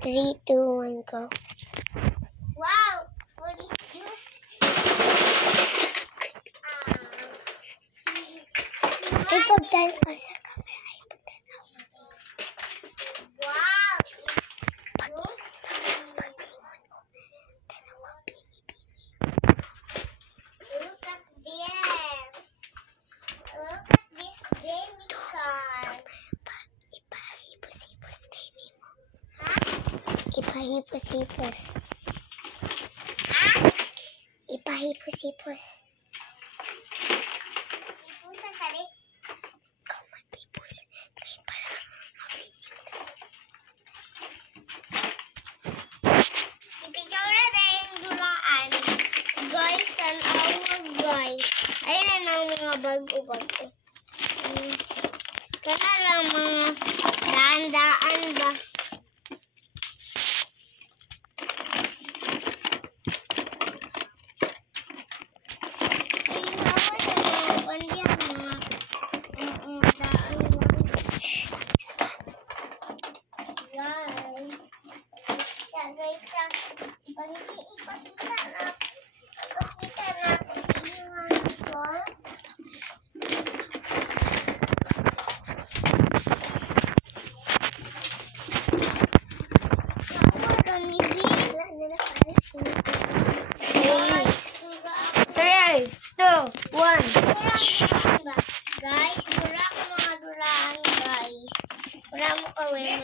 3, 2, 1, go. Wow! What is this? Ipagtan ko sa camera. Wow! Look at this. Look at this baby car. Ipahipos-hipos baby mo. Ha? Ipahipos-hipos. Ha? Ipahipos-hipos. Ipusan ka rin. Ikaw mag-hipos. Kaya para ma-video. Ipitsura tayong dulaan. Guys, tanawag guys. Ayun na ang mga bago-bago. Kana lang mga daan-daan ba? Guys, dura ko mga duraan, guys. Wala mo kawin.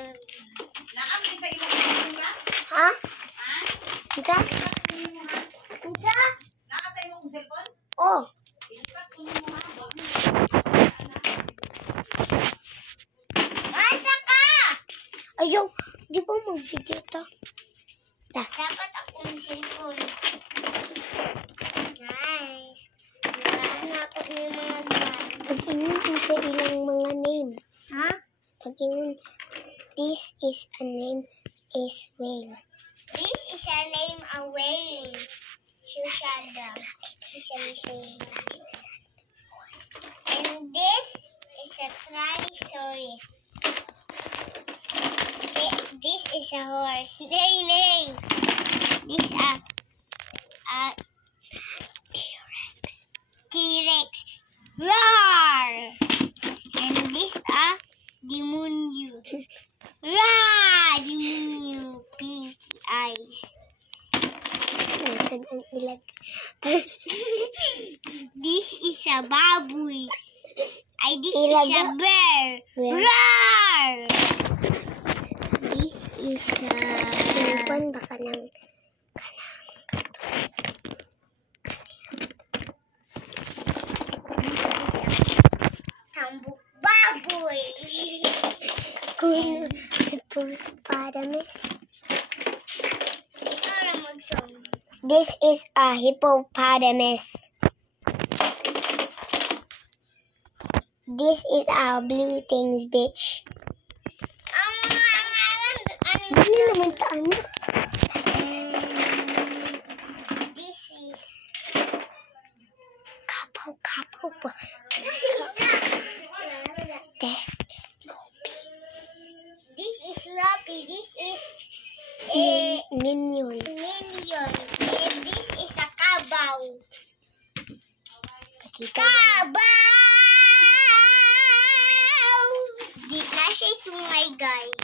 Ha? Unsa? Unsa? Oh. Asa ka? Ayaw. Di ba mag-video to? Dapat akong cellphone. Guys, duraan ako ng mga guys. Pag-ingon sa ilang mga name. Ha? Pag-ingon, this is a name is whale. This is a name a whale. Shushada. Is a name. And this is a Tyrannosaurus. This is a horse. Nay. This a T-Rex. Roar! And this a demonio. Roar! Demonio. Pinky eyes. Nasaan ang ilag? This is a baboy. This Ilag- is a bear. Bear. Roar! This is a... Inupan ba ka ng Tambok baboy. kung hippopotamus? Ikaw na mag-song. This is a hippopotamus. This is our blue things, bitch. Ang mga ngalan, Hindi naman taan. This is... Kapaw po. Death is Sloppy. This is Sloppy. This is Minion. Minion. And this is a Kabaw. Nakita Kabaw! Di na siya sungay, guys.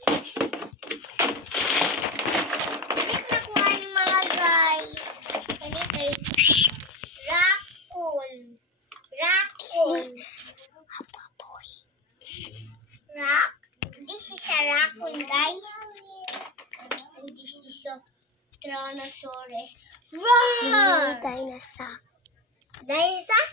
Ulit nakuha ni mga guys. Ano kay Raccoon. This is a raccoon, guys. And this is a Tyrannosaurus. Roar! Dinosaur. Dinosaur?